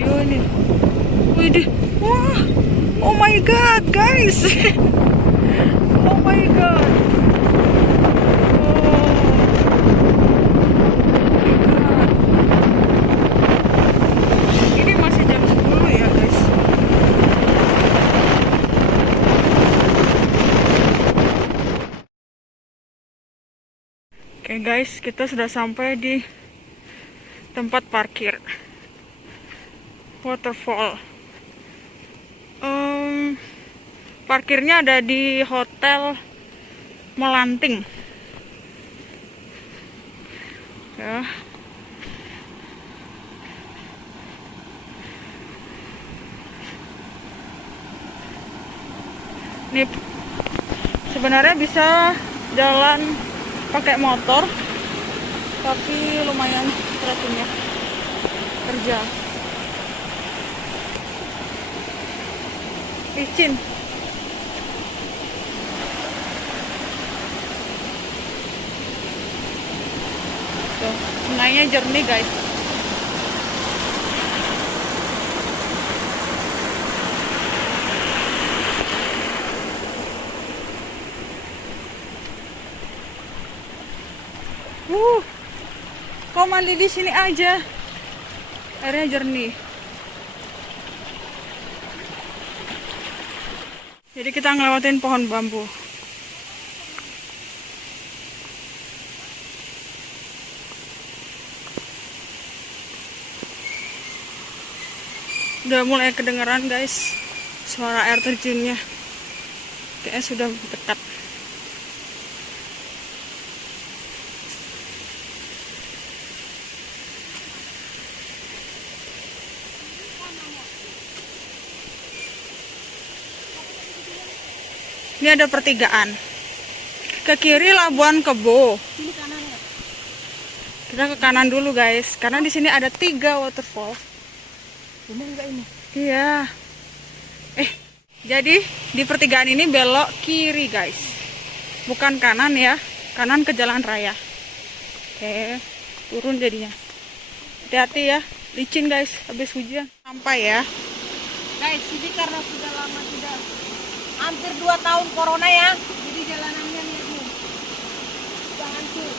video ini. Widih, wah, oh my god guys. Oh my god. Ini masih jam 10 ya guys. Oke guys, kita sudah sampai di tempat parkir waterfall. Parkirnya ada di Hotel Melanting ya. Nih sebenarnya bisa jalan pakai motor, tapi lumayan trackingnya kerja licin. Tuh, sungainya jernih guys. Kau mandi di sini aja, airnya jernih. Jadi kita ngelewatin pohon bambu. Udah mulai kedengeran guys suara air terjunnya. Kayaknya sudah dekat. Ini ada pertigaan. Ke kiri Labuan Kebo. Ini kanan ya? Kita ke kanan dulu guys, karena di sini ada 3 waterfall. Bener nggak ini? Iya. Jadi di pertigaan ini belok kiri guys, bukan kanan ya. Kanan ke jalan raya. Oke, turun jadinya. Hati-hati ya, licin guys. Habis hujan. Sampai ya. Guys, ini karena sudah lama tidak, hampir 2 tahun corona ya, jadi jalanannya nih udah hancur.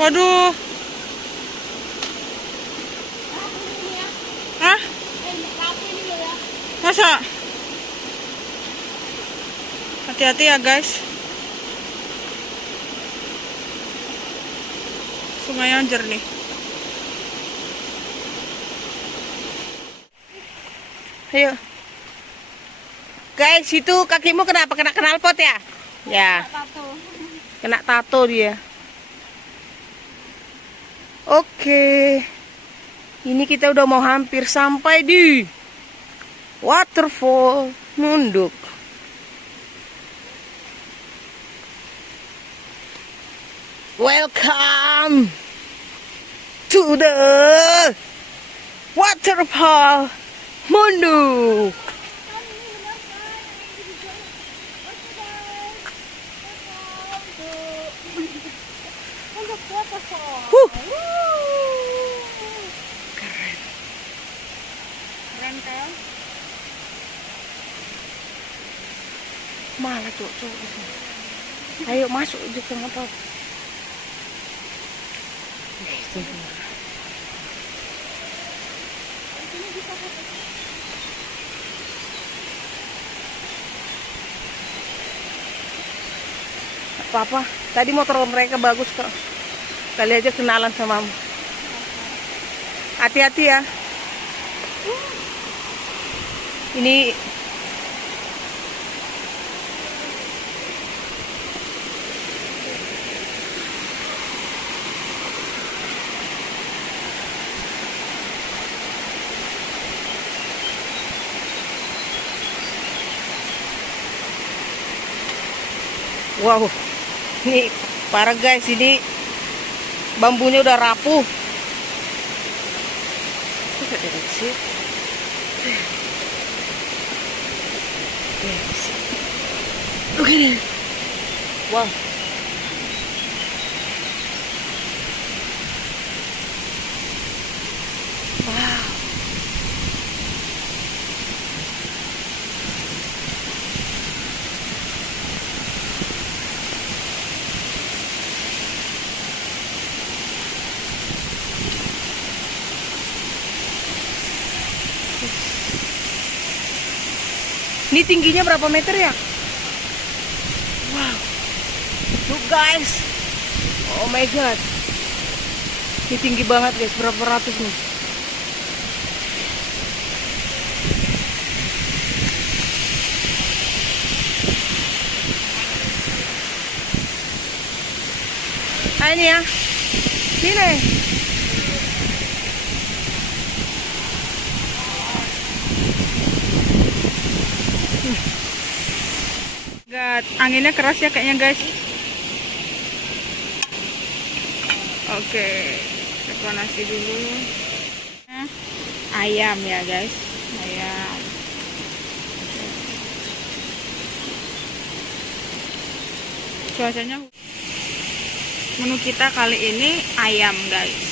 Waduh. Ini ya, Hah? rapi ini loh ya. Masa? Hati-hati ya guys. Sungai yang jernih. Ayo. Guys, itu kakimu kenapa? Kena knalpot ya? Ya. Kena tato dia. Oke. Ini kita udah mau hampir sampai di waterfall Munduk. Welcome to the waterfall Munduk. Keren kan? Malah cowok. Ayo masuk juga motor. Apa-apa, tadi motor mereka bagus kok. Kali aja kenalan sama kamu. Hati-hati ya. Ini wow, ini parah guys, ini bambunya udah rapuh. Oke, wow. Wow. Ini tingginya berapa meter ya? Wow. Look guys. Oh my god. Ini tinggi banget guys, berapa ratus nih. Nah ini ya. Ini nih. God, anginnya keras ya kayaknya guys. Oke, kita panasi dulu. Ayam ya guys, ayam. Cuacanya, menu kita kali ini ayam guys.